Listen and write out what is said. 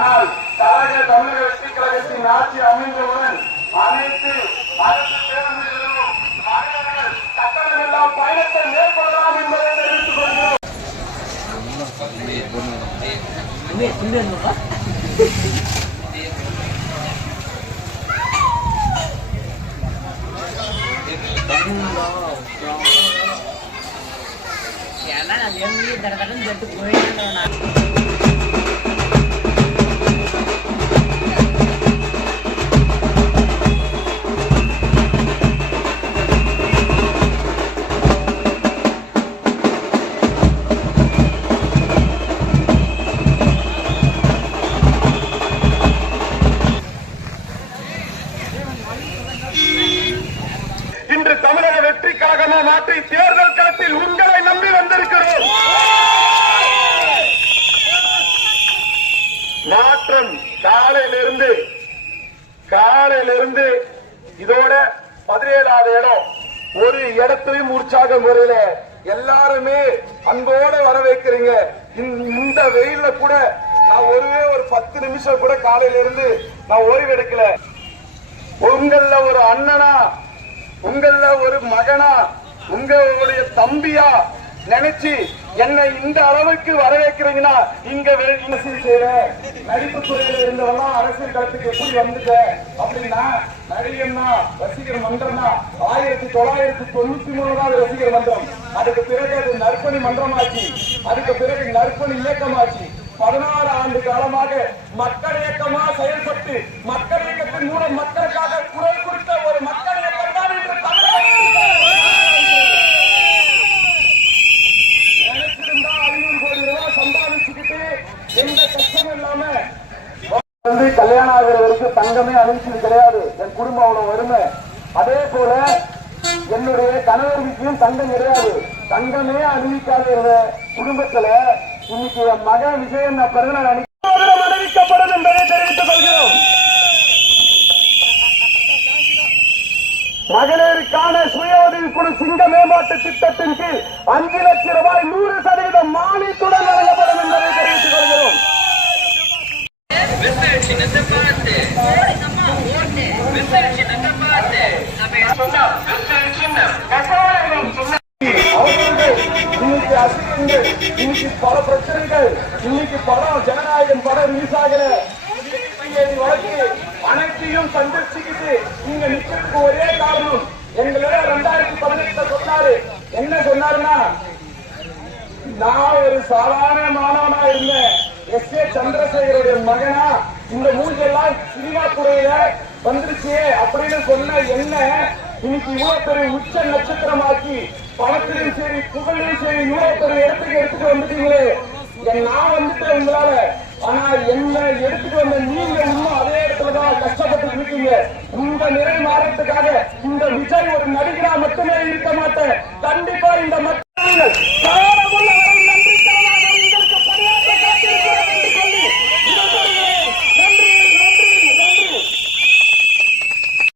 தமிழக வெற்றி கழகத்தின் ஆட்சி அமைந்தவுடன் அனைத்து அரசு பேருந்துகளிலும் மாணவர்கள் கட்டணமில்லா பயணத்தை மேற்கொள்ளலாம் என்பதை தெரிவித்துக் கொள்கிறோம். இன்று தமிழக வெற்றி கழகமா மாற்றி தேர்தல் களத்தில் உங்களை நம்பி வந்திருக்கிறோம். மாற்றம் காலையிலிருந்து இதோட 17வது இடம். ஒரு இடத்தையும் உற்சாக முறையில எல்லாருமே அன்போட வரவேற்கிறீங்க. இந்த வெயில்ல கூட நான் ஒரு 10 நிமிஷம் கூட காலையில இருந்து நான் ஓய்வு எடுக்கல. உங்கள ஒரு அண்ணனா, உங்கள ஒரு மகனா, உங்களுடைய தம்பியா நினைச்சு என்னை இந்த அளவுக்கு வரவேற்கிறீங்கன்னா இங்க அரசியல் செய்யற நடிப்பு துறையில இருந்தவெல்லாம் அரசியல் களத்துக்கு எப்படி வந்துட்ட அப்படின்னா, நடிகர்னா ரசிகர் மன்றம்னா 1993 ரசிகர் மன்றம், அதுக்கு பிறகு அது நற்பணி மன்றமாச்சு, அதுக்கு பிறகு நற்பணி இயக்கமாச்சு. 16 ஆண்டு காலமாக மக்கள் இயக்கமா செயல்பட்டு மக்கள் இயக்கத்தின் மூலம் மக்களுக்காக குரல் கொடுத்த ஒரு மக்கள் இயக்கம் தான் இன்று நினைச்சிருந்தா 500 கோடி ரூபாய் சம்பாதிச்சுக்கிட்டு எந்த கஷ்டமும் இல்லாம கல்யாணம் ஆகிறவருக்கு தங்கமே அணிவிச்சது கிடையாது. என் குடும்பம் அவ்வளவு வறுமை. அதே போல என்னுடைய கணவர் வீட்டிலும் தங்கம் கிடையாது. தங்கமே அணிவிக்காத குடும்பத்துல இன்னைக்கு என் மகன் விஜயன் பிறகு அறிவிக்கப்படும் என்பதை தெரிவித்துக் கொள்கிறோம். மகளிருக்கான சுய உதவி குழு சிங்க மேம்பாட்டு திட்டத்தின் கீழ் 5 லட்சம் ரூபாய் 100% மானியத்துடன் வழங்கப்படும் என்பதை தெரிவித்துக் கொள்கிறோம். இன்னைக்கு பல பிரச்சனைகள், இன்னைக்கு படம் ஜனநாயகன் படம் ரிலீஸ் ஆகிற வழக்கு அனைத்தையும் சந்திச்சுக்கிட்டு இங்க நிக்கிறதுக்கு ஒரே காரணம், எங்களோட 2018 சொன்னாரு. என்ன சொன்னாருன்னா, நான் ஒரு சாதாரண மாணவனா இருந்தேன், எஸ்.ஏ. சந்திரசேகருடைய மகனா, இந்த மூஞ்செல்லாம் சினிமா துறையில வந்துருச்சு அப்படின்னு சொன்ன என்ன இன்னைக்கு இவ்வளவு பெரிய உச்ச நட்சத்திரமாக்கி பணத்திலையும் சரி புகழையும் சரி இவ்வளவு பெரிய எடுத்துட்டு வந்துட்டீங்களே. நான் வந்துட்டேன் உங்களால, ஆனா என்ன எடுத்துட்டு வந்த நீங்க இன்னும் அதே இடத்துலதான் கஷ்டப்பட்டு இருக்கீங்க. உங்க நிலை மாறத்துக்காக இந்த விஜய் ஒரு நடிகரா மட்டுமே இருக்க மாட்டேன். கண்டிப்பா இந்த மக்கள்